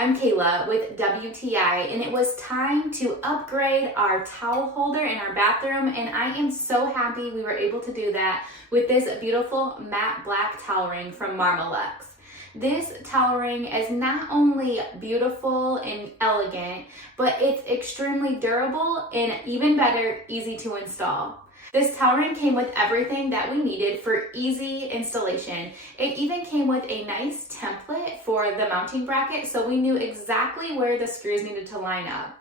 I'm Kayla with WTI, and it was time to upgrade our towel holder in our bathroom, and I am so happy we were able to do that with this beautiful matte black towel ring from Marmolux. This towel ring is not only beautiful and elegant, but it's extremely durable and even better, easy to install. This towel ring came with everything that we needed for easy installation. It even came with a nice template for the mounting bracket, so we knew exactly where the screws needed to line up.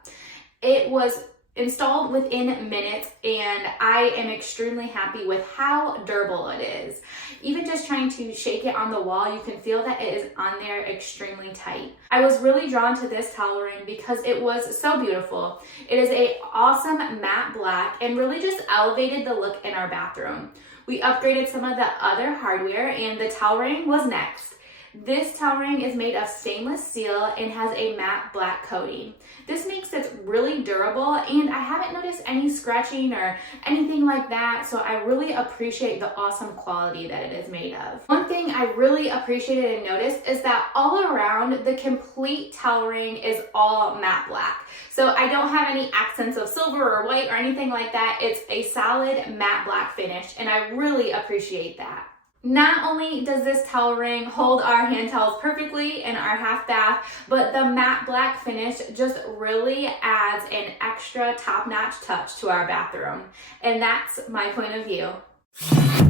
It was installed within minutes, and I am extremely happy with how durable it is. Even just trying to shake it on the wall, you can feel that it is on there extremely tight. I was really drawn to this towel ring because it was so beautiful. It is an awesome matte black and really just elevated the look in our bathroom. We upgraded some of the other hardware, and the towel ring was next. This towel ring is made of stainless steel and has a matte black coating. This makes it really durable, and I haven't noticed any scratching or anything like that, so I really appreciate the awesome quality that it is made of. One thing I really appreciated and noticed is that all around the complete towel ring is all matte black. So I don't have any accents of silver or white or anything like that. It's a solid matte black finish, and I really appreciate that. Not only does this towel ring hold our hand towels perfectly in our half bath, but the matte black finish just really adds an extra top-notch touch to our bathroom. And that's my point of view.